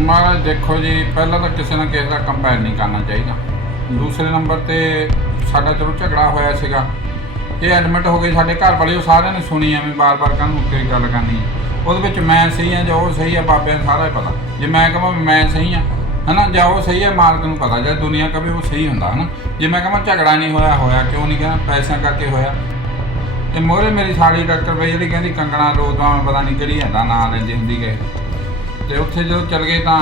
ਮਹਾਰਾਜ ਦੇਖੋ ਜੀ, ਪਹਿਲਾਂ ਤਾਂ ਕਿਸੇ ਨਾ ਕਿਸੇ ਦਾ ਕੰਪੇਅਰ ਨਹੀਂ ਕਰਨਾ ਚਾਹੀਦਾ। ਦੂਸਰੇ ਨੰਬਰ ਤੇ ਸਾਡਾ ਚਲੋ ਝਗੜਾ ਹੋਇਆ ਸੀਗਾ, ਇਹ ਐਡਮਿਟ ਹੋ ਗਈ ਸਾਡੇ ਘਰ ਵਾਲੇ, ਉਹ ਸਾਰਿਆਂ ਨੇ ਸੁਣੀ ਐਵੇਂ ਬਾਰ-ਬਾਰ ਕਾਹਨੂੰ ਕੋਈ ਗੱਲ ਕਰਨੀ। ਉਹਦੇ ਵਿੱਚ ਮੈਂ ਸਹੀ ਆ ਜਾਂ ਉਹ ਸਹੀ ਆ, ਬਾਬਿਆਂ ਨੂੰ ਸਾਰਾ ਹੀ ਪਤਾ। ਜੇ ਮੈਂ ਕਹਾਂ ਮੈਂ ਸਹੀ ਆ ਹਨਾ, ਜਾਂ ਉਹ ਸਹੀ ਹੈ ਮਾਲਕ ਨੂੰ ਪਤਾ, ਜਾਂ ਦੁਨੀਆ ਕਵੇ ਉਹ ਸਹੀ ਹੁੰਦਾ, ਹਨਾ। ਜੇ ਮੈਂ ਕਹਾਂ ਝਗੜਾ ਨਹੀਂ ਹੋਇਆ ਹੋਇਆ ਕਿਉਂ ਨਹੀਂ ਕਹਿੰਦਾ ਪੈਸਿਆਂ ਕਰਕੇ ਹੋਇਆ। ਤੇ ਮੋਰੇ ਮੇਰੀ ਸਾੜੀ ਡਾਕਟਰ ਬਈ ਜਿਹੜੀ ਕਹਿੰਦੀ, ਕੰਗਣਾ ਰੋਜ਼ਵਾ ਪਤਾ ਨਹੀਂ ਕਿਹੜੀ ਹੈਦਾ ਨਾਂ ਲੈਂਦੀ ਹੁੰਦੀ ਗਏ ਤੇ ਉੱਥੇ ਜਦੋਂ ਚਲ ਗਏ ਤਾਂ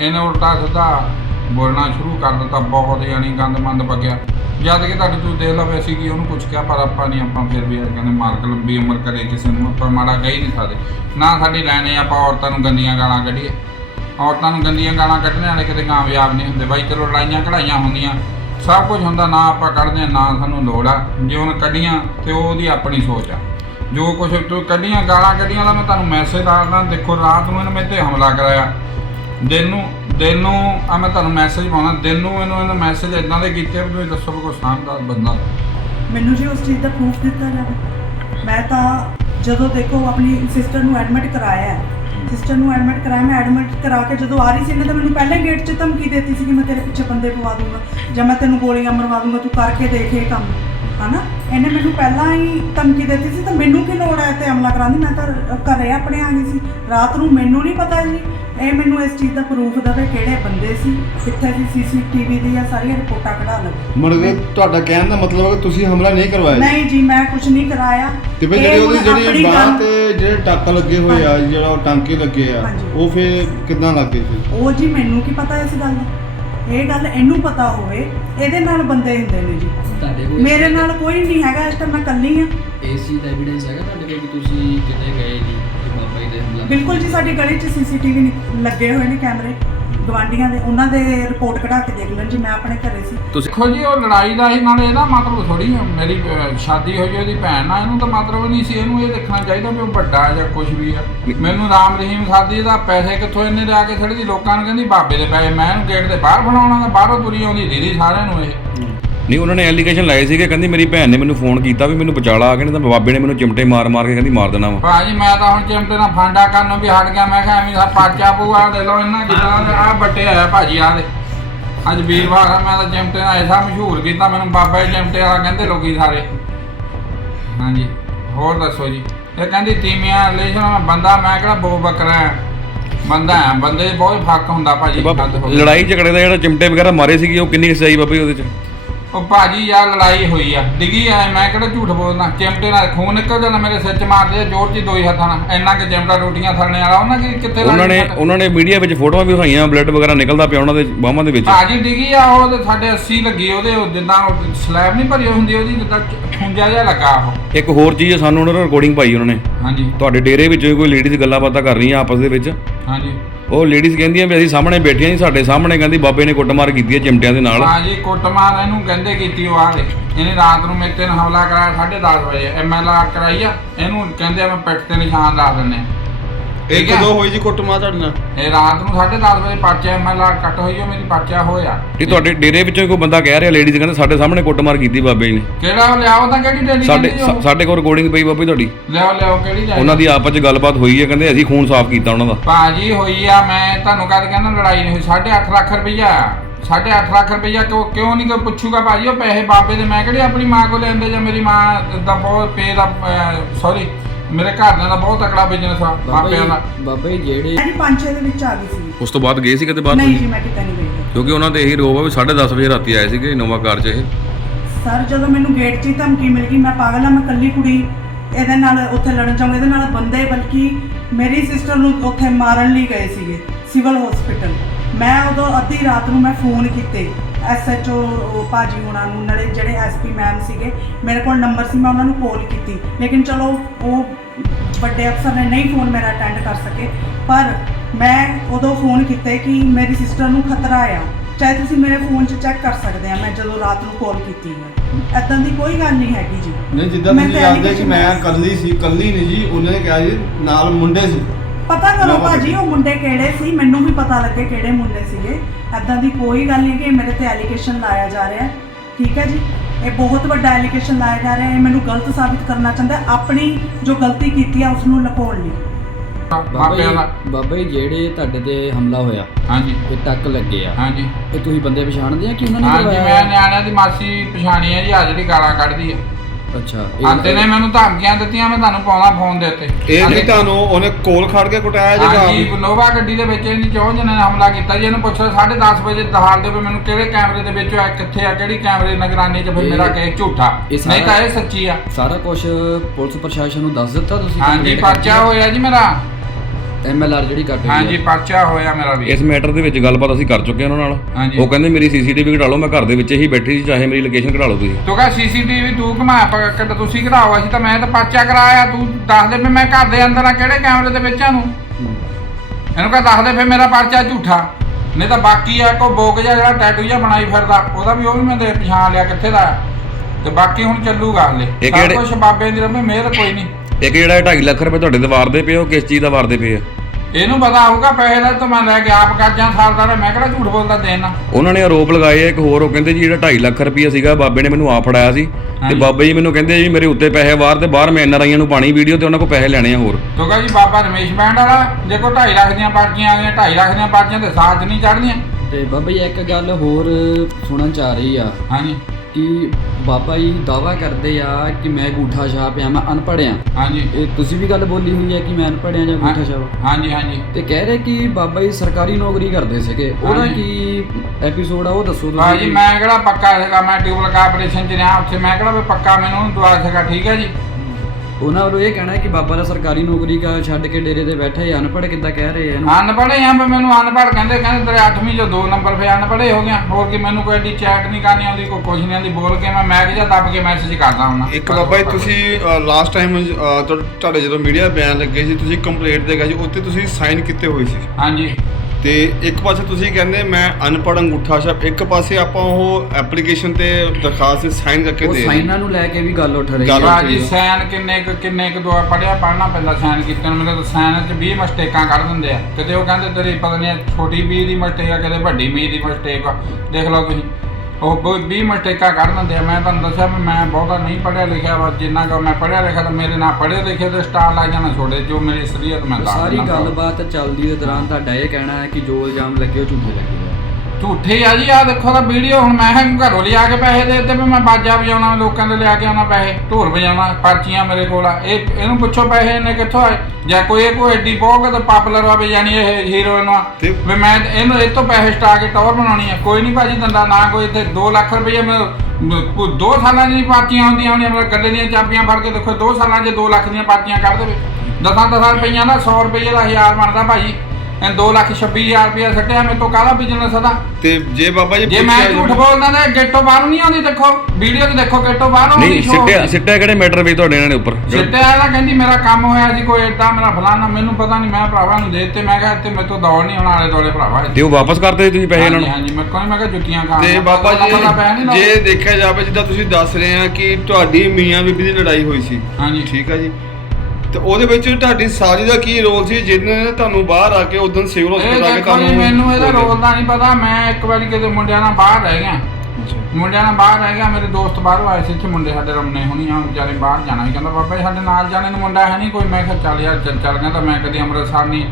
ਇਹਨੇ ਉਲਟਾ ਸਿੱਧਾ ਬੋਲਣਾ ਸ਼ੁਰੂ ਕਰ ਦਿੱਤਾ ਬਹੁਤ ਯਾਨੀ ਗੰਦਮੰਦ ਬਗਿਆ ਜਦ ਕਿ ਤੁਹਾਡੀ ਤੂੰ ਦੇਖ ਲਵੇ ਅਸੀਂ ਕਿ ਉਹਨੂੰ ਕੁਝ ਕਿਹਾ ਪਰ ਆਪਾਂ ਨਹੀਂ ਆਪਾਂ ਫਿਰ ਵੀ ਕਹਿੰਦੇ ਮਾਲਕ ਲੰਬੀ ਉਮਰ ਕਰੇ ਕਿਸੇ ਨੂੰ ਆਪਾਂ ਮਾੜਾ ਕਹਿ ਨਹੀਂ ਸਕਦੇ। ਨਾ ਸਾਡੀ ਲੈਣੇ ਆਪਾਂ ਔਰਤਾਂ ਨੂੰ ਗੰਦੀਆਂ ਗਾਲਾਂ ਕੱਢੀਏ। ਔਰਤਾਂ ਨੂੰ ਗੰਦੀਆਂ ਗਾਲਾਂ ਕੱਢਣੇ ਵਾਲੇ ਕਿਤੇ ਕਾਮਯਾਬ ਨਹੀਂ ਹੁੰਦੇ। ਬਾਈ ਚਲੋ ਲੜਾਈਆਂ ਕਢਾਈਆਂ ਹੁੰਦੀਆਂ। ਸਭ ਕੁਝ ਹੁੰਦਾ ਨਾ ਆਪਾਂ ਕੱਢਦੇ ਹਾਂ, ਨਾ ਸਾਨੂੰ ਲੋੜ ਆ। ਜੇ ਉਹਨੇ ਕੱਢੀਆਂ ਤੇ ਉਹਦੀ ਆਪਣੀ ਸੋਚ ਆ। ਜੋ ਕੁਝ ਕੱਢੀਆਂ, ਗਾਲਾਂ ਕੱਢੀਆਂ ਦਾ ਮੈਂ ਤੁਹਾਨੂੰ ਮੈਸੇਜ ਦੱਸਦਾ ਦੇਖੋ, ਰਾਤ ਨੂੰ ਇਹਨੇ ਮੇਰੇ ਤੇ ਹਮਲਾ ਕਰਾਇਆ। ਦਿਨ ਨੂੰ ਦਿਨ ਨੂੰ ਆ ਮੈਂ ਤੁਹਾਨੂੰ ਮੈਸੇਜ ਪਾਉਣਾ, ਦਿਨ ਨੂੰ ਇਹਨੂੰ ਇਹਨੇ ਮੈਸੇਜ ਇਦਾਂ ਦੇ ਕੀਤੇ ਵੀ ਤੁਸੀਂ ਦੱਸੋ ਕੋਈ ਸਾਹਮਣਾ ਬੰਦਾ। ਮੈਨੂੰ ਜੀ ਉਸ ਚੀਜ਼ ਦਾ ਪ੍ਰੂਫ ਦਿੱਤਾ ਜਾਵੇ, ਮੈਂ ਤਾਂ ਜਦੋਂ ਦੇਖੋ ਆਪਣੀ ਸਿਸਟਰ ਨੂੰ ਐਡਮਿਟ ਕਰਾਇਆ ਸਿਸਟਰ ਨੂੰ ਐਡਮਿਟ ਕਰਾਇਆ, ਮੈਂ ਐਡਮਿਟ ਕਰਾ ਕੇ ਜਦੋਂ ਆ ਰਹੀ ਸੀ, ਇਹਨੇ ਤਾਂ ਮੈਨੂੰ ਪਹਿਲਾਂ ਗੇਟ 'ਚ ਧਮਕੀ ਦਿੱਤੀ ਸੀ ਕਿ ਮੈਂ ਤੇਰੇ ਪਿੱਛੇ ਬੰਦੇ ਪਵਾ ਦੂੰਗਾ, ਜਾਂ ਮੈਂ ਤੈਨੂੰ ਗੋਲੀਆਂ ਮਰਵਾ ਦੂੰਗਾ, ਤੂੰ ਕਰਕੇ ਦੇਖ ਕੰਮ। ਹਨਾ? ਇਹਨੇ ਮੈਨੂੰ ਪਹਿਲਾਂ ਹੀ ਧਮਕੀ ਦਿੱਤੀ ਸੀ ਤਾਂ ਮੈਨੂੰ ਕੀ ਲੋੜ ਹੈ ਤੇ ਹਮਲਾ ਕਰਾਉਣ ਦੀ? ਮੈਂ ਤਾਂ ਘਰੇ ਆਪਣੇ ਆ ਗਈ ਸੀ। ਰਾਤ ਨੂੰ ਮੈਨੂੰ ਨਹੀਂ ਪਤਾ ਜੀ ਇਹ ਮੈਨੂੰ ਇਸ ਚੀਜ਼ ਦਾ ਪ੍ਰੂਫ ਦੇਵੇ ਕਿਹੜੇ ਬੰਦੇ ਸੀ ਕਿੱਥੇ ਸੀ ਸੀਸੀਟੀਵੀ ਦੀਆਂ ਸਾਰੀਆਂ ਰਿਪੋਰਟਾਂ ਕਢਾ ਲਵੇ ਮਤਲਬ ਤੁਹਾਡਾ ਕਹਿਣ ਦਾ ਮਤਲਬ ਹੈ ਕਿ ਤੁਸੀਂ ਹਮਲਾ ਨਹੀਂ ਕਰਵਾਇਆ? ਨਹੀਂ ਜੀ ਮੈਂ ਕੁਝ ਨਹੀਂ ਕਰਾਇਆ। ਤੇ ਫਿਰ ਇਹ ਜਿਹੜੀ ਹੁਣ ਉਹਦੀ ਜਿਹੜੀ ਆਪਣੀ ਬਾਹ ਗੱਲ- ਤੇ ਜਿਹੜੇ ਟਾਕਾ ਲੱਗੇ ਹੋਏ ਆ। ਜਿਹੜਾ ਉਹ ਟਾਂਕੇ ਲੱਗੇ ਆ ਹਾਂਜੀ। ਉਹ ਫਿਰ ਕਿੱਦਾਂ ਲੱਗੇ ਫਿਰ? ਉਹ ਜੀ ਮੈਨੂੰ ਕੀ ਪਤਾ ਇਸ ਗੱਲ ਦਾ? ਇਹ ਗੱਲ ਇਹਨੂੰ ਪਤਾ ਹੋਵੇ ਇਹਦੇ ਨਾਲ ਬੰਦੇ ਹੁੰਦੇ ਨੇ ਜੀ। ਤੁਹਾਡੇ ਕੋਲ ਮੇਰੇ ਨਾਲ ਕੋਈ ਨਹੀਂ ਹੈਗਾ ਇਸ ਟਾਈਮ ਮੈਂ ਇਕੱਲੀ ਆ ਇਸ ਚੀਜ਼ ਦਾ ਐਵੀਡੈਂਸ ਹੈਗਾ ਤੁਹਾਡੇ ਕੋਲ ਕਿ ਤੁਸੀਂ ਕਿਤੇ ਗਏ ਨਹੀਂ ਕਿ ਬਾਬਾ ਜੀ ਦੇ ਹਮਲਾ? ਬਿਲਕੁਲ ਜੀ ਸਾਡੀ ਗਲੀ 'ਚ ਸੀਸੀਟੀਵੀ ਲੱਗੇ ਹੋਏ ਨੇ ਕੈਮਰੇ। ਗਵਾਂਡੀਆਂ ਦੇ ਉਹਨਾਂ ਦੇ ਰਿਪੋਰਟ ਕਢਾ ਕੇ ਦੇਖ ਲੈਣ ਜੀ ਮੈਂ ਆਪਣੇ ਘਰੇ ਸੀ। ਦੇਖੋ ਜੀ ਉਹ ਲੜਾਈ ਦਾ ਹੀ ਨਾਲੇ ਇਹਦਾ ਮਤਲਬ ਥੋੜੀ ਮੇਰੀ ਅਹ, ਸ਼ਾਦੀ ਹੋਈ ਉਹਦੀ ਭੈਣ ਨਾਲ ਇਹਨੂੰ ਤਾਂ ਮਤਲਬ ਨਹੀਂ ਸੀ ਇਹਨੂੰ ਇਹ ਦੇਖਣਾ ਚਾਹੀਦਾ ਵੀ ਉਹ ਵੱਡਾ ਜਾਂ ਕੁਝ ਵੀ ਆ। ਮੈਨੂੰ ਰਾਮ ਰਹੀਮ ਸਾਦੀ ਦਾ ਪੈਸੇ ਕਿੱਥੋਂ ਇੰਨੇ ਲਿਆ ਕੇ ਛੱਡੀ ਲੋਕਾਂ ਨੂੰ ਕਹਿੰਦੀ ਬਾਬੇ ਦੇ ਪੈਸੇ ਮੈਂ ਇਹਨੂੰ ਗੇਟ ਦੇ ਬਾਹਰ ਬਣਾਉਣਾ ਤਾਂ ਬਾਹਰੋਂ ਤੁਰੀ ਆਉਂਦੀ ਦੀਦੀ ਸਾਰਿਆਂ ਨੂੰ ਇਹ। ਨਹੀਂ ਉਹਨਾਂ ਨੇ ਐਲੀਗੇਸ਼ਨ ਲਾਏ ਸੀਗੇ ਕਹਿੰਦੀ ਮੇਰੀ ਭੈਣ ਨੇ ਮੈਨੂੰ ਫੋਨ ਕੀਤਾ ਵੀ ਮੈਨੂੰ ਬਚਾਲਾ ਆ ਕੇ ਨਹੀਂ ਤਾਂ ਬਾਬੇ ਨੇ ਮੈਨੂੰ ਚਿਮਟੇ ਮਾਰ ਮਾਰ ਕੇ ਕਹਿੰਦੀ ਮਾਰ ਦੇਣਾ ਵਾ। ਭਾਜੀ ਮੈਂ ਤਾਂ ਹੁਣ ਚਿਮਟੇ ਨਾਲ ਫਾਂਡਾ ਕਰਨ ਨੂੰ ਵੀ ਹਟ ਗਿਆ ਮੈਂ ਕਿਹਾ ਐਵੇਂ ਦਾ ਪਾਚਾ ਪੂਆ ਦੇ ਲਓ ਇਹਨਾਂ ਜਿੱਦਾਂ ਆ ਬੱਟੇ ਆਇਆ ਭਾਜੀ ਆ ਦੇ ਅੱਜ ਵੀਰਵਾਰ ਆ ਮੈਂ ਤਾਂ ਚਿਮਟੇ ਨਾਲ ਐਸਾ ਮਸ਼ਹੂਰ ਕੀਤਾ ਮੈਨੂੰ ਬਾਬਾ ਜੀ ਚਿਮਟੇ ਵਾਲਾ ਕਹਿੰਦੇ ਲੋਕੀ ਸਾਰੇ। ਹਾਂਜੀ ਹੋਰ ਦੱਸੋ ਜੀ। ਇਹ ਕਹਿੰਦੀ ਤੀਮੀਆਂ ਰਿਲੇਸ਼ਨ ਬੰਦਾ ਮੈਂ ਕਿਹੜਾ ਬੋ ਬੱਕਰਾ ਹੈ ਬੰਦਾ ਹੈ ਬੰਦੇ ਬਹੁਤ ਫ਼ਰਕ ਹੁੰਦਾ ਭਾਜੀ। ਲੜਾਈ ਝਗੜੇ ਦਾ ਜਿਹੜਾ ਚਿਮਟੇ ਵਗੈਰਾ ਮਾਰੇ ਸੀਗੇ ਉਹ ਕਿੰਨੀ ਸਹੀ ਬਾਬਾ ਉਹਦੇ ਚ? ਉਹ ਭਾਜੀ ਯਾਰ ਲੜਾਈ ਹੋਈ ਆ। ਡਿੱਗੀ ਆ ਮੈਂ ਕਿਹੜਾ ਝੂਠ ਬੋਲਦਾ? ਚਿਮਟੇ ਨਾਲ ਖੂਨ ਨਿਕਲ ਜਾਂਦਾ ਮੇਰੇ ਸਿਰ 'ਚ ਮਾਰਦੇ ਆ ਜ਼ੋਰ 'ਚ ਹੀ ਦੋ ਹੀ ਹੱਥਾਂ ਨਾਲ। ਇੰਨਾ ਕਿ ਚਿਮਟਾ ਰੋਟੀਆਂ ਥਲਣੇ ਵਾਲਾ ਉਹਨਾਂ ਕੀ ਕਿੱਥੇ ਉਹਨਾਂ ਨੇ? ਉਹਨਾਂ ਨੇ ਮੀਡੀਆ ਵਿੱਚ ਫੋਟੋਆਂ ਵੀ ਵਿਖਾਈਆਂ ਬਲੱਡ ਵਗੈਰਾ ਨਿਕਲਦਾ ਪਿਆ ਉਹਨਾਂ ਦੇ ਬਾਹਾਂ ਦੇ ਵਿੱਚ। ਭਾਜੀ ਡਿੱਗੀ ਆ ਉਹ ਤੇ ਸਾਡੇ 80 ਲੱਗੀ ਉਹਦੇ ਉਹ ਜਿੱਦਾਂ ਉਹ ਸਲੈਬ ਨਹੀਂ ਭਰੀ ਹੁੰਦੀ ਉਹਦੀ ਜਿੱਦਾਂ ਖੁੰਝਾ ਜਿਹਾ ਲੱਗਾ ਉਹ। ਇੱਕ ਹੋਰ ਚੀਜ਼ ਸਾਨੂੰ ਉਹਨਾਂ ਨੇ ਰਿਕਾਰਡਿੰਗ ਪਾਈ ਉਹਨਾਂ ਨੇ। ਹਾਂਜੀ। ਤੁਹਾਡੇ ਡੇਰੇ ਵਿੱਚੋਂ ਕੋਈ ਲੇਡੀਜ਼ ਗੱਲਾਂ ਬਾਤਾਂ ਕਰ ਰਹੀਆਂ ਆਪਸ ਦੇ ਵਿੱਚ? ਹਾਂਜੀ। ਉਹ ਲੇਡੀਜ਼ ਕਹਿੰਦੀਆਂ ਵੀ ਅਸੀਂ ਸਾਹਮਣੇ ਬੈਠੀਆਂ ਸੀ ਸਾਡੇ ਸਾਹਮਣੇ ਕਹਿੰਦੀ ਬਾਬੇ ਨੇ ਕੁੱਟਮਾਰ ਕੀਤੀ ਹੈ ਚਿਮਟਿਆਂ ਦੇ ਨਾਲ। ਭਾਜੀ ਕੁੱਟਮਾਰ ਇਹਨੂੰ ਕਹਿੰਦੇ ਕੀਤੀ ਉਹ ਆ ਇਹਨੇ ਰਾਤ ਨੂੰ ਮੇਰੇ ਤੇ ਹਮਲਾ ਕਰਾਇਆ 10:30 ਵਜੇ ਐਮਐਲਆਰ ਕਰਾਈ ਆ। ਇਹਨੂੰ ਕਹਿੰਦੇ ਮੈਂ ਪਿੱਠ ਤੇ ਨਿਸ਼ਾਨ ਲਾ ਦਿੰਨੇ ਆ। ਇਹ ਠੀਕ ਆ? ਕਦੋਂ ਹੋਈ ਜੀ ਕੁੱਟਮਾਰ ਤੁਹਾਡੇ ਨਾਲ। ਇਹ ਰਾਤ ਨੂੰ 10:30 ਵਜੇ ਪਰਚਾ ਐਮਐਲਆਰ ਕੱਟ ਹੋਈ ਉਹ ਮੇਰੀ ਪਰਚਾ ਹੋਇਆ। ਇਹ ਤੁਹਾਡੇ ਡੇਰੇ ਵਿੱਚੋਂ ਕੋਈ ਬੰਦਾ ਕਹਿ ਰਿਹਾ ਲੇਡੀਜ਼ ਕਹਿੰਦੇ ਸਾਡੇ ਸਾਹਮਣੇ ਕੁੱਟਮਾਰ ਕੀਤੀ ਬਾਬੇ ਜੀ ਨੇ। ਕਿਹੜਾ ਉਹ ਲਿਆਓ ਤਾਂ ਕਿਹੜੀ ਡੇਲੀ ਸਾਡੇ ਕਹਿੰਦੀ ਉਹ? ਸਾਡੇ ਕੋਲ ਰਿਕਾਰਡਿੰਗ ਪਈ ਬਾਬੇ ਤੁਹਾਡੀ। ਲਿਆਓ ਲਿਆਓ ਕਿਹੜੀ ਜਾਈ ਉਹਨਾਂ ਦੀ ਆਪਸ ਵਿੱਚ ਗੱਲਬਾਤ ਹੋਈ ਹੈ ਕਹਿੰਦੇ ਅਸੀਂ ਖੂਨ ਸਾਫ਼ ਕੀਤਾ ਉਹਨਾਂ ਦਾ। ਭਾਜੀ ਹੋਈ ਆ ਮੈਂ ਤੁਹਾਨੂੰ ਕਦ ਕਹਿੰਦਾ ਲੜਾਈ ਨਹੀਂ ਹੋਈ 8.5 ਲੱਖ ਰੁਪਈਆ। 8.5 ਲੱਖ ਰੁਪਈਆ ਕਿਉਂ ਕਿਉਂ ਨਹੀਂ ਕੋਈ ਪੁੱਛੂਗਾ ਭਾਜੀ ਉਹ ਪੈਸੇ ਬਾਬੇ ਦੇ ਮੈਂ ਕਿਹੜੀ ਆਪਣੀ ਮਾਂ ਕੋਲ ਲੈਂਦੇ ਜਾਂ ਮੇਰੀ ਮਾਂ ਦਾ ਬਹੁਤ ਪੇ ਦਾ ਸੌਰੀ ਮੇਰੇ ਘਰਦਿਆਂ ਦਾ ਬਹੁਤ ਤਕੜਾ ਬਿਜ਼ਨਸ ਆ ਬਾਬਾ ਮਾਪਿਆਂ ਦਾ ਜੀ ਬਾਬਾ ਜੀ ਜਿਹੜੇ ਮੈਂ ਜੀ 5-6 ਦੇ ਵਿੱਚ ਆ ਗਈ ਸੀ। ਉਸ ਤੋਂ ਬਾਅਦ ਗਏ ਸੀ ਕਿਤੇ ਬਾਹਰ? ਨਹੀਂ? ਜੀ ਮੈਂ ਕਿਤੇ ਨਹੀਂ ਗਈ। ਕਿਉਂਕਿ ਉਹਨਾਂ ਤੇ ਇਹੀ ਰੋਬ ਆ ਵੀ 10:30 ਵਜੇ ਰਾਤੀ ਆਏ ਸੀਗੇ ਇਨੋਵਾ ਕਾਰ 'ਚ ਇਹ। ਸਰ ਜਦੋਂ ਮੈਨੂੰ ਗੇਟ 'ਚ ਹੀ ਧਮਕੀ ਮਿਲ ਗਈ ਮੈਂ ਪਾਗਲ ਆ ਮੈਂ ਕੱਲੀ ਕੁੜੀ। ਇਹਦੇ ਨਾਲ ਉੱਥੇ ਲੜਨ ਜਾਊਂ ਇਹਦੇ ਨਾਲ ਬੰਦੇ ਬਲਕਿ ਮੇਰੀ ਸਿਸਟਰ ਨੂੰ ਉੱਥੇ ਮਾਰਨ ਲਈ ਗਏ ਸੀਗੇ ਸਿਵਲ ਹਸਪੀਟਲ ਮੈਂ ਉਦੋਂ ਅੱਧੀ ਰਾਤ ਨੂੰ ਮੈਂ ਫੋਨ ਕੀਤੇ ਐਸਐਚਓ ਭਾਜੀ ਉਹਨਾਂ ਨੂੰ ਨਾਲੇ ਜਿਹੜੇ ਐਸਪੀ ਮੈਮ ਸੀਗੇ ਮੇਰੇ ਕੋਲ ਨੰਬਰ ਸੀ ਮੈਂ ਉਹਨਾਂ ਨੂੰ ਕਾਲ ਕੀਤੀ। ਲੇਕਿਨ ਚਲੋ ਉਹ ਵੱਡੇ ਅਫਸਰ ਨੇ ਨਹੀਂ ਫੋਨ ਮੇਰਾ ਅਟੈਂਡ ਕਰ ਸਕੇ। ਪਰ ਮੈਂ ਉਦੋਂ ਫੋਨ ਕੀਤੇ ਕਿ ਮੇਰੀ ਸਿਸਟਰ ਨੂੰ ਖਤਰਾ ਆ। ਚਾਹੇ ਤੁਸੀਂ ਮੇਰੇ ਫੋਨ 'ਚ ਚੈੱਕ ਕਰ ਸਕਦੇ ਆ ਮੈਂ ਜਦੋਂ ਰਾਤ ਨੂੰ ਕਾਲ ਕੀਤੀ ਹੈ। ਐਦਾਂ ਦੀ ਕੋਈ ਗੱਲ ਨਹੀਂ ਹੈਗੀ ਜੀ। ਨਹੀਂ ਜਿੱਦਾਂ ਮੈਂ ਤੁਸੀਂ ਤਾਂ ਦੱਸਦੇ ਕਿ ਮੈਂ ਕੱਲੀ ਸੀ ਕੱਲੀ ਨਹੀਂ ਜੀ ਉਹਨਾਂ ਨੇ ਕਿਹਾ ਜੀ ਨਾਲ ਮੁੰਡੇ ਸੀ। ਪਤਾ ਕਰੋ ਨਾ, ਭਾਜੀ ਉਹ ਮੁੰਡੇ ਕਿਹੜੇ ਸੀ? ਮੈਨੂੰ ਵੀ ਪਤਾ ਲੱਗੇ ਕਿਹੜੇ ਮੁੰਡੇ ਸੀਗੇ। ਐਦਾਂ ਦੀ ਕੋਈ ਗੱਲ ਨਹੀਂ ਕਿ ਮੇਰੇ ਤੇ ਐਲੀਗੇਸ਼ਨ ਲਾਇਆ ਜਾ ਰਿਹਾ। ਹੈ ਠੀਕ ਹੈ ਜੀ? ਇਹ ਬਹੁਤ ਵੱਡਾ ਐਲੀਗੇਸ਼ਨ ਲਾਇਆ ਜਾ ਰਿਹਾ ਹੈ। ਮੈਨੂੰ ਗਲਤ ਸਾਬਿਤ ਕਰਨਾ ਚਾਹੁੰਦਾ ਹੈ, ਆਪਣੀ ਜੋ ਗਲਤੀ ਕੀਤੀ ਹੈ ਉਸ ਨੂੰ ਲੁਕਾਉਣ ਲਈ। ਬਾਬਾ ਮਾਪਿਆਂ ਦਾ ਜੀ ਬਾਬਾ ਜੀ ਜਿਹੜੇ ਤੁਹਾਡੇ ਤੇ ਹਮਲਾ ਹੋਇਆ ਹਾਂਜੀ। ਇਹ ਟੱਕ ਲੱਗੇ ਆ। ਹਾਂਜੀ। ਇਹ ਤੁਸੀਂ ਬੰਦੇ ਪਛਾਣਦੇ ਆ ਕਿ ਉਹਨਾਂ ਨੇ ਹਾਂਜੀ ਮੈਂ? ਨਿਆਣਿਆਂ ਦੀ ਮਾਸੀ ਪਛਾਣੀ ਹੈ ਜੀ ਆ ਜਿਹੜੀ ਗਾਲਾਂ ਕੱਢਦੀ ਹੈ ਅੱਛਾ ਇਹ- ਆਂਦੇ ਨੇ ਮੈਨੂੰ ਧਮਕੀਆਂ ਦਿੱਤੀਆਂ ਮੈਂ ਤੁਹਾਨੂੰ ਪਾਉਣਾ ਫੋਨ ਦੇ ਉੱਤੇ। ਇਹ ਆਂਦੇ- ਨਹੀਂ ਤੁਹਾਨੂੰ ਉਹਨੇ ਕੋਲ ਖੜ ਕੇ ਕੁਟਾਇਆ ਜਗਾ ਹਾਂਜੀ ਨੋਵਾ ਗੱਡੀ ਦੇ ਵਿੱਚ ਇਹਨੇ ਚੌਂ ਜਣਿਆਂ ਨੇ ਹਮਲਾ ਕੀਤਾ ਜੀ ਇਹਨੂੰ ਪੁੱਛੋ 10:30 ਵਜੇ ਦਹਾੜ ਦੇ ਵੀ ਮੈਨੂੰ ਕਿਹੜੇ ਕੈਮਰੇ ਦੇ ਵਿੱਚ ਆ ਕਿੱਥੇ ਆ ਕਿਹੜੀ ਕੈਮਰੇ ਨਿਗਰਾਨੀ 'ਚ ਫਿਰ ਇਹ- ਮੇਰਾ ਕੇਸ ਝੂਠਾ। ਇਹ ਨਹੀਂ ਸਾਰਾ- ਤਾਂ ਇਹ ਸੱਚੀ ਆ। ਸਾਰਾ ਕੁਝ ਪੁਲਿਸ ਪ੍ਰਸ਼ਾਸਨ ਨੂੰ ਦੱਸ ਦਿੱਤਾ ਤੁਸੀਂ ਹਾਂਜੀ ਪਰਚਾ ਹੋਇਆ ਜੀ ਮੇਰਾ। ਐਮਐਲਆਰ ਜਿਹੜੀ ਕੱਟ ਹਾਂਜੀ ਪਰਚਾ ਹੋਇਆ ਮੇਰਾ ਵੀ। ਇਸ ਮੈਟਰ ਦੇ ਵਿੱਚ ਗੱਲਬਾਤ ਅਸੀਂ ਕਰ ਚੁੱਕੇ ਹਾਂ ਉਹਨਾਂ ਨਾਲ। ਹਾਂਜੀ। ਉਹ ਕਹਿੰਦੇ ਮੇਰੀ ਸੀਸੀਟੀਵੀ ਕਢਾ ਲਓ ਮੈਂ ਘਰ ਦੇ ਵਿੱਚ ਹੀ ਬੈਠੀ ਸੀ ਚਾਹੇ ਮੇਰੀ ਲੋਕੇਸ਼ਨ ਕਢਾ ਲਓ ਤੁਸੀਂ। ਤੂੰ ਕਹ ਸੀਸੀਟੀਵੀ ਤੂੰ ਘਮਾ ਪਕੜ ਤੁਸੀਂ ਕਢਾਓ ਅਸੀਂ ਤਾਂ ਮੈਂ ਤਾਂ ਪਰਚਾ ਕਰਾਇਆ ਤੂੰ ਦੱਸ ਦੇ ਵੀ ਮੈਂ ਘਰ ਦੇ ਅੰਦਰ ਆ ਕਿਹੜੇ ਕੈਮਰੇ ਦੇ ਵਿੱਚ ਆ ਨੂੰ ਇਹਨੂੰ ਕਹ ਦੱਸ ਦੇ ਫਿਰ ਮੇਰਾ ਪਰਚਾ ਝੂਠਾ। ਨਹੀਂ ਤਾਂ ਬਾਕੀ ਆ ਕੋ ਬੋਕ ਜਿਹਾ ਜਿਹੜਾ ਟੈਟੂ ਜਿਹਾ ਬਣਾਈ ਫਿਰਦਾ ਉਹਦਾ ਵੀ ਉਹ ਵੀ ਮੈਂ ਦੇ ਪਛਾਣ ਲਿਆ ਕਿੱਥੇ ਦਾ ਆ। ਤੇ ਬਾਕੀ ਹੁਣ ਚੱਲੂਗਾ ਹਲੇ। ਇਹ ਸਭ ਕਿਹੜੇ- ਕੁਝ ਬਾਬੇ ਦੀ ਰਮੇ ਮਿਹਰ ਕੋਈ ਨਹੀਂ। ਇੱਕ ਜਿਹੜਾ 2.5 ਲੱਖ ਰੁਪਏ ਤੁਹਾਡੇ ਤੇ ਵਾਰਦੇ ਪਏ ਉਹ ਕਿਸ ਚੀਜ਼ ਦਾ ਵਾਰਦੇ ਪਏ ਆ? ਇਹਨੂੰ ਪਤਾ ਹੋਊਗਾ ਪੈਸੇ ਦਾ ਤਾਂ ਮੈਂ ਲੈ ਕੇ ਆਪ ਕਰਜਾਂ ਸਾਲਦਾਰ ਮੈਂ ਕਿਹੜਾ ਝੂਠ ਬੋਲਦਾ ਦੇਣਾ ਉਹਨਾਂ ਨੇ ਆਰੋਪ ਲਗਾਏ ਆ ਇੱਕ ਹੋਰ ਉਹ ਕਹਿੰਦੇ ਜੀ ਜਿਹੜਾ 2.5 ਲੱਖ ਰੁਪਏ ਸੀਗਾ ਬਾਬੇ ਨੇ ਮੈਨੂੰ ਆ ਫੜਾਇਆ ਸੀ। ਤੇ। ਬਾਬੇ ਜੀ ਮੈਨੂੰ ਕਹਿੰਦੇ ਜੀ ਮੇਰੇ ਉੱਤੇ ਪੈਸੇ ਵਾਰ ਤੇ ਬਾਹਰ ਮੈਂ ਐਨ ਆਈਆਂ ਨੂੰ ਪਾਣੀ ਵੀਡੀਓ ਤੇ ਉਹਨਾਂ ਕੋਲ ਪੈਸੇ ਲੈਣੇ ਆ ਹੋਰ। ਤੂੰ ਕਹ ਜੀ ਬਾਬਾ ਰਮੇਸ਼ ਬੈਂਡ ਵਾਲਾ ਜੇ ਕੋ 2.5 ਲੱਖ ਦੀਆਂ ਪਰਚੀਆਂ ਆ ਗਈਆਂ 2.5 ਲੱਖ ਦੀਆਂ ਪਰਚੀਆਂ ਤੇ ਸਾਥ ਨਹੀਂ ਚੜਨੀਆਂ ਤੇ ਬਾਬਾ ਜੀ ਇੱਕ ਗੱਲ ਹੋਰ ਸੁਣਨ ਚ ਆ ਰਹੀ ਆ। ਹਾਂਜੀ। ਕਿ ਬਾਬਾ ਜੀ ਦਾਵਾ ਕਰਦੇ ਆ ਕਿ ਮੈਂ ਗੂਠਾ ਛਾਪ ਆ ਮੈਂ ਅਨਪੜ੍ਹ ਆ। ਹਾਂਜੀ। ਇਹ ਤੁਸੀਂ ਵੀ ਗੱਲ ਬੋਲੀ ਹੋਈ ਹੈ ਕਿ ਮੈਂ ਅਨਪੜ੍ਹ ਆ ਜਾਂ ਗੂਠਾ ਛਾਪ? ਹਾਂਜੀ ਹਾਂਜੀ। ਤੇ ਕਹਿ ਰਹੇ ਕਿ ਬਾਬਾ ਜੀ ਸਰਕਾਰੀ ਨੌਕਰੀ ਕਰਦੇ ਸੀਗੇ। ਉਹਦਾ ਹਾਂਜੀ। ਕੀ ਐਪੀਸੋਡ ਆ ਉਹ ਦੱਸੋ ਤੁਸੀਂ। ਭਾਜੀ ਮੈਂ ਕਿਹੜਾ ਪੱਕਾ ਸੀਗਾ? ਮੈਂ ਟਿਊਬਲ ਕਾਰਪੋਰੇਸ਼ਨ ਚ ਰਿਹਾ ਉੱਥੇ ਮੈਂ ਕਿਹੜਾ ਵੀ ਪੱਕਾ ਮੈਨੂੰ ਦਵਾ ਸੀਗਾ ਠੀਕ ਹੈ ਜੀ? ਉਹਨਾਂ ਵੱਲੋਂ ਇਹ ਕਹਿਣਾ ਹੈ ਕਿ ਬਾਬਾ ਦਾ ਸਰਕਾਰੀ ਨੌਕਰੀ ਕਾ ਛੱਡ ਕੇ ਡੇਰੇ ਤੇ ਬੈਠੇ ਆ, ਅਨਪੜ੍ਹ ਕਿੱਦਾਂ ਕਹਿ ਰਹੇ ਆ ਇਹਨੂੰ? ਅਨਪੜ੍ਹੇ ਆ ਵੀ ਮੈਨੂੰ ਅਨਪੜ੍ਹ ਕਹਿੰਦੇ ਕਹਿੰਦੇ ਤੇਰੇ 8ਵੀਂ ਚੋਂ ਦੋ ਨੰਬਰ ਫੇ ਅਨਪੜ੍ਹੇ ਹੋ ਗਿਆ। ਹੋਰ ਕੀ ਮੈਨੂੰ ਕੋਈ ਐਡੀ ਚੈਟ ਨਹੀਂ ਕਰਨੀ ਆਉਂਦੀ ਕੋਈ ਕੁਛ ਨਹੀਂ ਆਉਂਦੀ ਬੋਲ ਕੇ ਮੈਂ ਮੈਗ ਜਾਂ ਦੱਬ ਕੇ ਮੈਸੇਜ ਕਰਦਾ ਹੁੰਦਾ। ਇੱਕ ਬਾਬਾ ਜੀ ਤੁਸੀਂ ਲਾਸਟ ਟਾਈਮ ਤੁਹਾਡੇ ਜਦੋਂ ਮੀਡੀਆ ਬਿਆਨ ਲੱਗੇ ਸੀ ਤੁਸੀਂ ਕੰਪਲੇਂਟ ਦੇ ਗਏ ਸੀ ਉੱਤੇ ਤੁਸੀਂ ਸਾਈਨ ਕੀਤੇ ਹੋਏ ਸੀ। ਹਾਂਜੀ। ਤੇ ਇੱਕ ਪਾਸੇ ਤੁਸੀਂ ਕਹਿੰਦੇ ਮੈਂ ਅਨਪੜ੍ਹ ਅੰਗੂਠਾ ਛਾਪ ਇੱਕ ਪਾਸੇ ਆਪਾਂ ਉਹ ਐਪਲੀਕੇਸ਼ਨ ਤੇ ਦਰਖਾਸਤ ਸਾਈਨ ਕਰਕੇ ਉਹ ਦੇ ਰਹੇ। ਸਾਈਨਾਂ ਨੂੰ ਲੈ ਕੇ ਵੀ ਗੱਲ ਉੱਠ ਰਹੀ ਹੈ। ਆ। ਸਾਈਨ ਕਿੰਨੇ ਕੁ ਕਿੰਨੇ ਕੁ ਦੁਆ ਪੜਿਆ ਪੜਨਾ ਪੈਂਦਾ ਸਾਈਨ ਕੀਤੇ ਨੂੰ। ਮੈਨੂੰ ਤਾਂ ਸਾਈਨ 'ਚ 20 ਮਿਸਟੇਕਾਂ ਕੱਢ ਦਿੰਦੇ ਆ। ਕਿਤੇ ਉਹ ਕਹਿੰਦੇ ਤੇਰੀ ਪਤਾ ਨਹੀਂ ਛੋਟੀ 20 ਦੀ ਮਿਸਟੇਕ ਆ ਕਿਤੇ ਵੱਡੀ 20 ਦੀ ਮਿਸਟੇਕ ਆ। ਦੇਖ ਲਓ ਤੁਸੀਂ। ਉਹ ਕੋਈ 20 ਮਿਸਟੇਕਾਂ ਕੱਢ ਦਿੰਦੇ ਆ। ਮੈਂ ਤੁਹਾਨੂੰ ਦੱਸਿਆ ਵੀ ਮੈਂ ਬਹੁਤਾ ਨਹੀਂ ਪੜਿਆ ਲਿਖਿਆ ਵਾ। ਜਿੰਨਾ ਕੁ ਮੈਂ ਪੜਿਆ ਲਿਖਿਆ ਤਾਂ ਮੇਰੇ ਨਾਲ ਪੜ੍ਹੇ ਲਿਖੇ ਤੇ ਸਟਾਰ ਲੱਗ ਜਾਣਾ ਛੋੜੇ ਜੋ ਮੇਰੀ ਅਸਲੀਅਤ ਮੈਂ ਦੱਸ ਸਾਰੀ ਦਿੰਦਾ। ਗੱਲਬਾਤ ਚੱਲਦੀ ਦੇ ਦੌਰਾਨ ਤੁਹਾਡਾ ਇਹ ਕਹਿਣਾ ਹੈ ਕਿ ਜੋ ਇਲਜ਼ਾਮ ਲੱਗੇ ਉਹ ਝੂਠੇ ਲੱਗੇ ਝੂਠੇ ਆ ਜੀ ਆ ਦੇਖੋ ਤਾਂ ਵੀਡੀਓ ਹੁਣ ਮੈਂ ਕਿਹਾ ਘਰੋਂ ਲਿਆ ਕੇ ਪੈਸੇ ਦੇ ਦਿੱਤੇ ਵੀ ਮੈਂ ਬਾਜਾ ਵਜਾਉਣਾ ਲੋਕਾਂ ਦੇ ਲਿਆ ਕੇ ਆਉਣਾ ਪੈਸੇ ਢੋਲ ਵਜਾਉਣਾ ਪਰਚੀਆਂ ਮੇਰੇ ਕੋਲ ਆ। ਇਹ ਇਹਨੂੰ ਪੁੱਛੋ ਪੈਸੇ ਇਹਨੇ ਕਿੱਥੋਂ ਆਏ? ਜਾਂ ਕੋਈ ਇਹ ਕੋਈ ਐਡੀ ਬਹੁਤ ਪਾਪੂਲਰ ਵਾ ਵੀ ਜਾਨੀ ਇਹ ਹੀਰੋਇਨ ਆ। ਤੇ- ਵੀ ਮੈਂ ਇਹਨੂੰ ਇਹ ਤੋਂ ਪੈਸੇ ਸਟਾ ਕੇ ਟੌਰ ਬਣਾਉਣੀ ਆ। ਕੋਈ ਨਹੀਂ ਭਾਜੀ ਦੰਦਾ ਨਾ ਕੋਈ ਇੱਥੇ 2 ਲੱਖ ਰੁਪਏ ਮੈਂ ਦੋ ਸਾਲਾਂ ਦੀ ਪਰਚੀਆਂ ਹੁੰਦੀਆਂ ਹੋਣੀਆਂ ਮੇਰੇ ਗੱਲੇ ਦੀਆਂ ਚਾਬੀਆਂ ਫੜ ਕੇ ਦੇਖੋ ਦੋ ਸਾਲਾਂ 'ਚ 2 ਲੱਖ ਦੀਆਂ ਪਰਚੀਆਂ ਕੱਢ ਦੇਵੇ। ਦਸਾਂ ਦਸਾਂ ਰੁਪਈਆਂ ਦਾ 100 ਰੁਪਏ ਦਾ ਹਜ਼ਾਰ ਬਣਦਾ ਭਾਜੀ। ਇਹ 2 ਲੱਖ 26000 ਰੁਪਏ ਸੱਟਿਆ ਮੇਰੇ ਤੋਂ ਕਾਹਦਾ ਬਿਜ਼ਨਸ ਦਾ ਤੇ ਜੇ ਬਾਬਾ ਜੀ ਜੇ ਮੈਂ ਪੁੱਛਿਆ ਝੂਠ ਬੋਲਦਾ ਤਾਂ ਗੇਟੋਂ ਬਾਹਰੋਂ ਨਹੀਂ ਆਉਂਦੀ ਦੇਖੋ। ਵੀਡੀਓ 'ਚ ਦੇਖੋ ਗੇਟੋਂ ਬਾਹਰੋਂ ਨਹੀਂ ਆਉਂਦੀ show ਸਿੱਟਿਆ। ਸਿੱਟਿਆ ਕਿਹੜੇ ਮੈਟਰ ਵੀ ਤੁਹਾਡੇ ਇਹਨਾਂ ਨੇ ਉੱਪਰ? ਸਿੱਟਿਆ ਇਹਦਾ ਕਹਿੰਦੀ ਮੇਰਾ ਕੰਮ ਹੋਇਆ ਸੀ ਕੋਈ ਏਦਾਂ ਮੇਰਾ ਫਲਾਣਾ ਮੈਨੂੰ ਪਤਾ ਨਹੀਂ ਮੈਂ ਭਰਾਵਾਂ ਨੂੰ ਦੇ ਦਿੱਤੇ ਮੈਂ ਕਿਹਾ ਇੱਥੇ ਮੇਰੇ ਤੋਂ ਦੌੜ ਨਹੀਂ ਹੋਣ ਵਾਲੇ ਦੋਲੇ ਭਰਾਵਾ ਤੇ ਉਹ ਵਾਪਸ ਕਰਤੇ ਤੁਸੀਂ ਪੈਸੇ ਇਹਨਾਂ ਹਾਂਜੀ ਨੂੰ ਹਾਂਜੀ ਮੈਂ ਕੋਈ ਮੈਂ ਕਿਹਾ ਜੁੱਤੀਆਂ ਖਾਣ ਤੇ ਬਾਬਾ ਨਹੀਂ ਜੀ ਜੇ। ਦੇਖਿਆ ਜਾਵੇ ਜਿੱਦਾਂ ਤੁਸੀਂ ਦੱਸ ਰਹੇ ਆ ਕਿ ਤੁਹਾਡੀ ਮੀਆਂ ਬੀਬੀ ਦੀ ਲੜਾਈ ਹੋਈ ਸੀ। ਹਾਂਜੀ। ਠੀਕ ਆ ਜੀ। ਤੇ ਉਹਦੇ ਵਿੱਚ ਤੁਹਾਡੀ ਸਾਰੀ ਦਾ ਕੀ ਰੋਲ ਸੀ? ਜਿਹਨੇ ਤੁਹਾਨੂੰ ਬਾਹਰ ਆ ਕੇ ਉਦੋਂ ਸਿਵਲ ਇਹ ਹਸਪਤਾਲ ਆ ਕੇ ਦੇਖੋ ਜੀ ਤੁਹਾਨੂੰ ਮੈਨੂੰ ਇਹਦਾ। ਰੋਲ ਦਾ ਨਹੀਂ ਪਤਾ। ਮੈਂ ਇੱਕ ਵਾਰੀ ਕਿਤੇ ਮੁੰਡਿਆਂ ਨਾਲ ਬਾਹਰ ਰਹਿ ਗਿਆ। ਮੁੰਡਿਆਂ ਨਾਲ ਬਾਹਰ ਰਹਿ ਗਿਆ। ਮੇਰੇ ਦੋਸਤ ਬਾਹਰੋਂ ਆਏ ਸੀ ਇੱਥੇ। ਮੁੰਡੇ ਸਾਡੇ ਰਮਨੇ ਹੁਣੀ ਆ ਵਿਚਾਰੇ ਬਾਹਰ ਜਾਣਾ ਸੀ। ਕਹਿੰਦਾ ਬਾਬਾ ਜੀ ਸਾਡੇ ਨਾਲ ਜਾਣੇ ਨੂੰ ਮੁੰਡਾ ਹੈ ਨਹੀਂ ਕੋਈ? ਮੈਂ ਕਿਹਾ ਚੱਲ ਯਾਰ ਚੱਲ ਚੱਲ। ਕਹਿੰਦਾ ਮੈਂ ਕਦੀ ਅੰਮ੍ਰਿਤਸਰ ਨਹੀਂ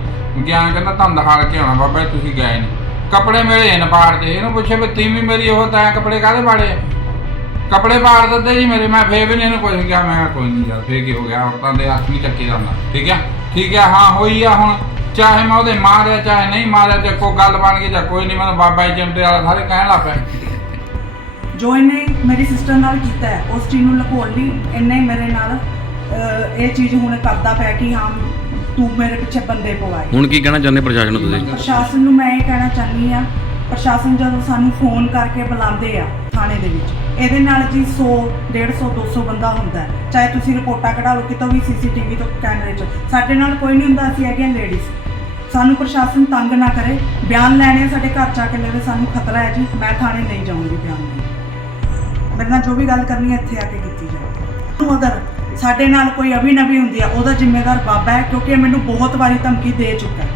ਗਿਆ। ਕਹਿੰਦਾ ਤੁਹਾਨੂੰ ਦਿਖਾ ਕੇ ਆਉਣਾ ਬਾਬਾ ਜੀ ਤੁਸੀਂ ਗਏ ਨਹੀਂ। ਕੱਪੜੇ ਮੇਰੇ ਇਹਨ ਪਾੜ ਦੇ ਇਹਨੂੰ ਪੁੱਛੇ ਵੀ ਤੀਵੀਂ ਮੇਰੀ ਉਹ ਤਾਂ ਕੱਪੜੇ ਕਾਹਦੇ ਪਾੜੇ? ਆ? ਕੱਪੜੇ ਪਾੜ ਦਿੰਦੇ ਜੀ ਮੇਰੇ ਮੈਂ ਫੇਰ ਵੀ ਨਹੀਂ ਇਹਨੂੰ ਕੁਝ ਕਿਹਾ ਮੈਂ ਕਿਹਾ ਕੋਈ ਨਹੀਂ ਯਾਰ ਫੇਰ ਕੀ ਹੋ ਗਿਆ ਔਰਤਾਂ ਦੇ ਹੱਥ ਨਹੀਂ ਚੱਕੀ ਦਾ ਹੁੰਦਾ ਠੀਕ ਹੈ ਠੀਕ ਹੈ ਹਾਂ ਹੋਈ ਆ ਹੁਣ ਚਾਹੇ ਮੈਂ ਉਹਦੇ ਮਾਰਿਆ ਚਾਹੇ ਨਹੀਂ ਮਾਰਿਆ ਤੇ ਕੋਈ ਗੱਲ ਬਣ ਗਈ ਜਾਂ ਕੋਈ ਨਹੀਂ ਮੈਨੂੰ ਬਾਬਾ ਜੀ ਚਿਮਟੇ ਵਾਲਾ ਸਾਰੇ ਕਹਿਣ ਲੱਗ ਪਏ। ਜੋ ਇਹਨੇ ਮੇਰੀ ਸਿਸਟਰ ਨਾਲ ਕੀਤਾ ਹੈ ਉਸ ਚੀਜ਼ ਨੂੰ ਲੁਕਾਉਣ ਲਈ ਇਹਨੇ ਮੇਰੇ ਨਾਲ ਅਹ, ਇਹ ਚੀਜ਼ ਹੁਣ ਕਰਦਾ ਪਿਆ ਕਿ ਹਾਂ ਤੂੰ ਮੇਰੇ ਪਿੱਛੇ ਬੰਦੇ ਪਵਾਏ। ਹੁਣ ਕੀ ਕਹਿਣਾ ਚਾਹੁੰਦੇ ਪ੍ਰਸ਼ਾਸਨ ਨੂੰ ਤੁਸੀਂ? ਪ੍ਰਸ਼ਾਸਨ ਨੂੰ ਮੈਂ ਇਹ ਕਹਿਣਾ ਚਾਹਨੀ ਆ ਪ੍ਰਸ਼ਾਸਨ ਜਦੋਂ ਸਾਨੂੰ ਫੋਨ ਕਰਕੇ ਬੁਲਾਉਂਦੇ ਆ ਥਾਣੇ ਦੇ ਵਿੱਚ ਇਹਦੇ ਨਾਲ ਜੀ 100 150 200 ਬੰਦਾ ਹੁੰਦਾ ਹੈ। ਚਾਹੇ ਤੁਸੀਂ ਰਿਪੋਰਟਾਂ ਕਢਾ ਲਓ ਕਿਤੋਂ ਵੀ ਸੀਸੀਟੀਵੀ ਤੋਂ ਕੈਮਰੇ 'ਚ। ਸਾਡੇ ਨਾਲ ਕੋਈ ਨਹੀਂ ਹੁੰਦਾ, ਅਸੀਂ ਹੈਗੇ ਲੇਡੀਜ਼ ਸਾਨੂੰ ਪ੍ਰਸ਼ਾਸਨ ਤੰਗ ਨਾ ਕਰੇ। ਬਿਆਨ ਲੈਣੇ ਆ ਸਾਡੇ ਘਰ ਜਾ ਕੇ ਲੈਣੇ ਸਾਨੂੰ ਖਤਰਾ ਹੈ ਜੀ, ਮੈਂ ਥਾਣੇ ਨਹੀਂ ਜਾਊਂਗੀ ਬਿਆਨ ਲੈਣ। ਮੇਰੇ ਨਾਲ ਜੋ ਵੀ ਗੱਲ ਕਰਨੀ ਹੈ, ਇੱਥੇ ਆ ਕੇ ਕੀਤੀ ਜਾਵੇ। ਅਗਰ ਸਾਡੇ ਨਾਲ ਕੋਈ ਅਭੀ ਨਵੀ ਹੁੰਦੀ ਆ, ਉਹਦਾ ਜ਼ਿੰਮੇਵਾਰ ਬਾਬਾ ਹੈ, ਕਿਉਂਕਿ ਇਹ ਮੈਨੂੰ ਬਹੁਤ ਵਾਰੀ ਧਮਕੀ ਦੇ ਚੁੱਕਾ ਹੈ।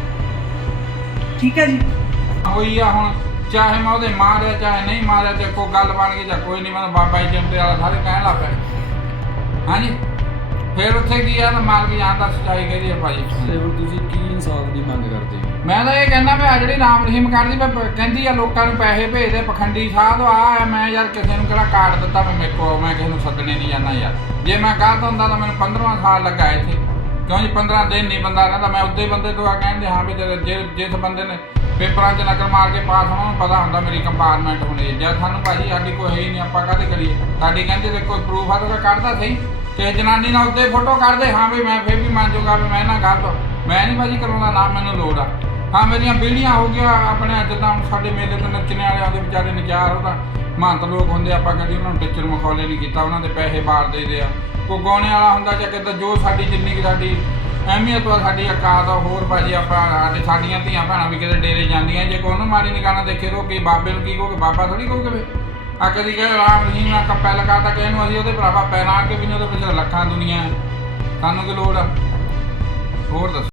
ਠੀਕ ਹੈ ਜੀ? ਹੋਈ ਆ ਹੁਣ। ਚਾਹੇ ਮੈਂ ਉਹਦੇ ਮਾਰਿਆ ਚਾਹੇ ਨਹੀਂ ਮਾਰਿਆ ਤੇ ਕੋਈ ਗੱਲ ਬਣ ਗਈ ਜਾਂ ਕੋਈ ਨਹੀਂ ਮੈਨੂੰ ਬਾਬਾ ਜੀ ਚਿਮਟੇ ਵਾਲਾ ਸਾਰੇ ਕਹਿਣ ਲੱਗ ਪਏ। ਹਾਂਜੀ? ਫਿਰ ਉੱਥੇ ਕੀ ਆ? ਮਾਲਕ ਜਾਣਦਾ ਸੱਚਾਈ ਕਿਹਦੀ ਆ ਭਾਜੀ। ਤੇ ਹੁਣ ਤੁਸੀਂ ਕੀ ਇਨਸਾਫ ਦੀ ਮੰਗ ਕਰਦੇ ਹੋ? ਮੈਂ ਤਾਂ ਇਹ ਕਹਿੰਦਾ ਮੈਂ ਜਿਹੜੀ ਨਾਮ ਰਹੀਮ ਕਰਦੀ ਮੈਂ ਕਹਿੰਦੀ ਆ ਲੋਕਾਂ ਨੂੰ ਪੈਸੇ ਭੇਜਦੇ ਪਖੰਡੀ ਸਾਧ ਆ ਮੈਂ ਯਾਰ ਕਿਸੇ ਨੂੰ ਕਿਹੜਾ ਕਾਰਡ ਦਿੱਤਾ ਮੈਂ ਮੇਰੇ ਕੋਲ ਮੈਂ ਕਿਸੇ ਨੂੰ ਸੱਦਣੇ ਨਹੀਂ ਜਾਂਦਾ ਯਾਰ। ਜੇ ਮੈਂ ਗਲਤ ਹੁੰਦਾ ਤਾਂ ਮੈਨੂੰ 15ਵਾਂ ਸਾਲ ਲੱਗਾ ਇੱਥੇ। ਕਿਉਂ ਜੀ 15 ਦਿਨ ਨਹੀਂ ਬੰਦਾ ਰਹਿੰਦਾ ਮੈਂ ਉੱਦੇ ਬੰਦੇ ਤੋਂ ਆ ਕਹਿੰਦੇ ਹਾਂ ਵੀ ਜੇ ਜਿਸ ਬੰਦੇ ਨੇ ਪੇਪਰਾਂ 'ਚ ਨਕਲ ਮਾਰ ਕੇ ਪਾਸ ਹੋਣਾ, ਉਹਨੂੰ ਪਤਾ ਹੁੰਦਾ ਮੇਰੀ ਕੰਪਾਰਟਮੈਂਟ ਹੋਣੀ ਹੈ ਜਦ ਸਾਨੂੰ ਭਾਜੀ ਸਾਡੀ ਕੋਈ ਹੈ ਹੀ ਨਹੀਂ, ਆਪਾਂ ਕਾਹਦੇ ਕਰੀਏ? ਸਾਡੀ ਕਹਿੰਦੇ ਤੇ ਕੋਈ ਪ੍ਰੂਫ ਆ ਤਾਂ ਕੱਢਦਾ ਸਹੀ। ਕਿ ਜਨਾਨੀ ਨਾਲ ਉੱਤੇ ਫੋਟੋ ਕੱਢਦੇ, ਹਾਂ ਵੀ ਮੈਂ ਫਿਰ ਵੀ ਮੰਨ ਜਾਊਗਾ ਵੀ ਮੈਂ ਨਾ ਗਲਤ ਮੈਂ ਨਹੀਂ ਭਾਜੀ ਕਰਾਉਂਦਾ ਨਾ ਮੈਨੂੰ ਲੋੜ ਆ। ਹਾਂ ਮੇਰੀਆਂ ਬੀੜੀਆਂ ਹੋ ਗਿਆ ਆਪਣੇ ਜਿੱਦਾਂ ਸਾਡੇ ਮੇਲੇ ਤੇ ਨੱਚਣੇ ਵਾਲਿਆਂ ਦੇ ਵਿਚਾਰੇ ਨਜ਼ਾਰ ਉਹਦਾ। ਮਹੰਤ ਲੋਕ ਹੁੰਦੇ, ਆਪਾਂ ਕਦੀ ਉਹਨਾਂ ਨੂੰ ਟੀਚਰ ਮਖੌਲੇ ਨਹੀਂ ਕੀਤਾ, ਉਹਨਾਂ ਦੇ ਪੈਸੇ ਬਾੜ ਦੇਦੇ ਆ। ਕੋਈ ਗਾਉਣੇ ਵਾਲਾ ਹੁੰਦਾ ਜਾਂ ਕਿਤੇ ਜੋ ਸਾਡੀ ਜਿੰਨੀ ਕੁ ਸਾਡੀ ਅਹਿਮੀਅਤ ਵਾ ਸਾਡੀ ਔਕਾਤ ਆ ਹੋਰ ਭਾਜੀ ਆਪਾਂ ਸਾਡੇ ਸਾਡੀਆਂ ਧੀਆਂ ਭੈਣਾਂ ਵੀ ਕਿਤੇ ਡੇਰੇ ਜਾਂਦੀਆਂ, ਜੇ ਕੋਈ ਉਹਨੂੰ ਮਾੜੀ ਨਿਗਾਹ ਨਾਲ ਦੇਖੇ ਰੋ ਕਿ ਬਾਬੇ ਨੂੰ ਕੀ ਕਹੋਗੇ? ਬਾਬਾ ਥੋੜੀ ਕਹੋਗੇ? ਵੀ ਆ ਕਦੀ ਕਹੇ, ਰਾਮ ਰਹੀਮ ਆ ਕੱਪੈ ਲਗਾਤਾ ਕਿਸੇ ਨੂੰ, ਅਸੀਂ ਉਹਦੇ ਭਰਾਵਾ ਪੈਰਾਂ ਕੇ ਵੀ ਨਹੀਂ, ਉਹਦੇ ਪਿੱਛੇ ਲੱਖਾਂ ਦੁਨੀਆ ਸਾਨੂੰ ਕੀ ਲੋੜ ਆ? ਹੋਰ ਦੱਸੋ।